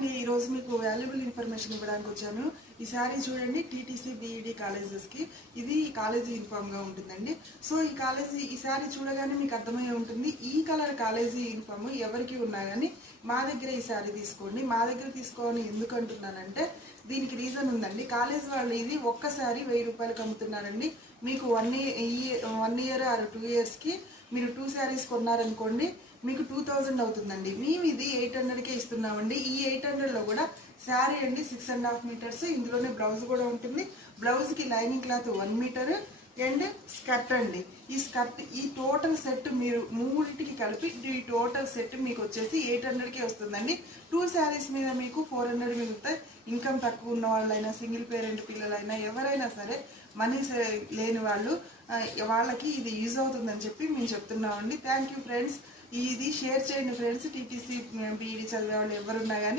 అండి, ఈ రోజు మీకు వాల్యుబుల్ ఇన్ఫర్మేషన్ ఇవ్వడానికి వచ్చాను. ఈ సారీ చూడండి, టీటీసీ బీఈడి కాలేజెస్ కి ఇది కాలేజీ యూనిఫామ్ గా ఉంటుందండి. సో ఈ సారీ చూడగానే మీకు అర్థమయ్యే ఉంటుంది, ఈ కలర్ కాలేజీ యూనిఫామ్ ఎవరికి ఉన్నా కానీ మా దగ్గర ఈ సారీ తీసుకోండి. మా దగ్గర తీసుకోవాలని ఎందుకు అంటున్నానంటే దీనికి రీజన్ ఉందండి. కాలేజ్ వాళ్ళు ఇది ఒక్కసారి 1000 రూపాయలకు అమ్ముతున్నారండి. మీకు 1 ఇయర్ ఆర్ 2 ఇయర్స్ కి మీరు 2 శారీస్ కొన్నారనుకోండి, మీకు 2000 అవుతుందండి. మేము ఇది 800కే ఇస్తున్నామండి. ఈ 800 లో కూడా శారీ అండి 6.5 మీటర్స్, ఇందులోనే బ్లౌజ్ కూడా ఉంటుంది. బ్లౌజ్ కి lining cloth 1 metre and skirt అండి. ఈ టోటల్ సెట్ మీరు మూడింటికి కలిపి ఈ టోటల్ సెట్ మీకు వచ్చేసి 800కే వస్తుందండి. 2 శారీస్ మీద మీకు 400 మిగులుతాయి. ఇన్కమ్ తక్కువ ఉన్న వాళ్ళైనా, సింగిల్ పేరెంట్ పిల్లలైనా, ఎవరైనా సరే మనీ లేని వాళ్ళు వాళ్ళకి ఇది యూజ్ అవుతుందని చెప్పి మేము చెప్తున్నామండి. Thank you friends. ఇది షేర్ చేయండి ఫ్రెండ్స్. టీటీసీ బీఈడి చదివే వాళ్ళు ఎవరున్నా కానీ